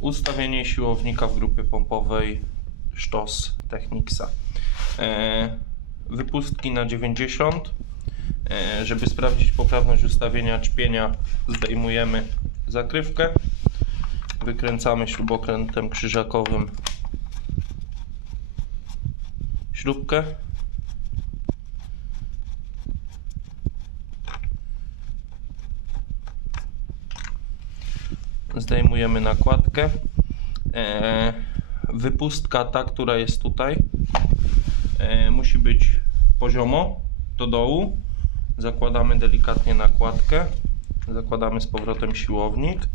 ustawienie siłownika w grupie pompowej Sztos Technicsa. E, Wypustki na 90. E, Żeby sprawdzić poprawność ustawienia czpienia, zdejmujemy zakrywkę. Wykręcamy śrubokrętem krzyżakowym śrubkę. Zdejmujemy nakładkę. E, Wypustka, ta, która jest tutaj, e, musi być poziomo do dołu. Zakładamy delikatnie nakładkę. Zakładamy z powrotem siłownik.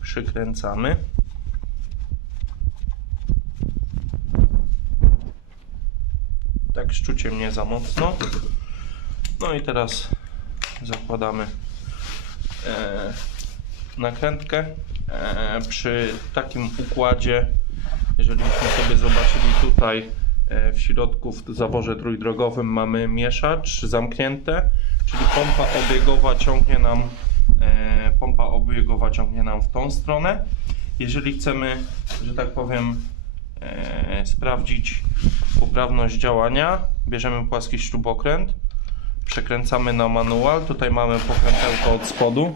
Przykręcamy. Tak szczuciem nie za mocno. No i teraz zakładamy e, nakrętkę. E, przy takim układzie, jeżeli byśmy sobie zobaczyli tutaj e, w środku w zaworze trójdrogowym mamy mieszacz zamknięte, czyli pompa obiegowa ciągnie nam pompa obiegowa ciągnie nam w tą stronę. Jeżeli chcemy, że tak powiem, sprawdzić poprawność działania, bierzemy płaski śrubokręt, przekręcamy na manual. Tutaj mamy pokrętełko od spodu.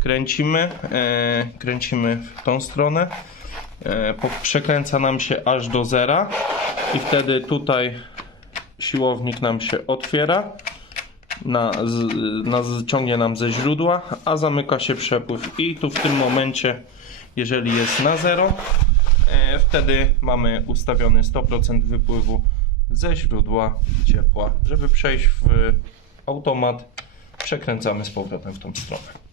Kręcimy, e, kręcimy w tą stronę. E, przekręca nam się aż do zera i wtedy tutaj siłownik nam się otwiera. Na, na, ciągnie nam ze źródła, a zamyka się przepływ. I tu w tym momencie, jeżeli jest na zero, e, wtedy mamy ustawiony 100% wypływu ze źródła ciepła. Żeby przejść w automat, przekręcamy z powrotem w tą stronę.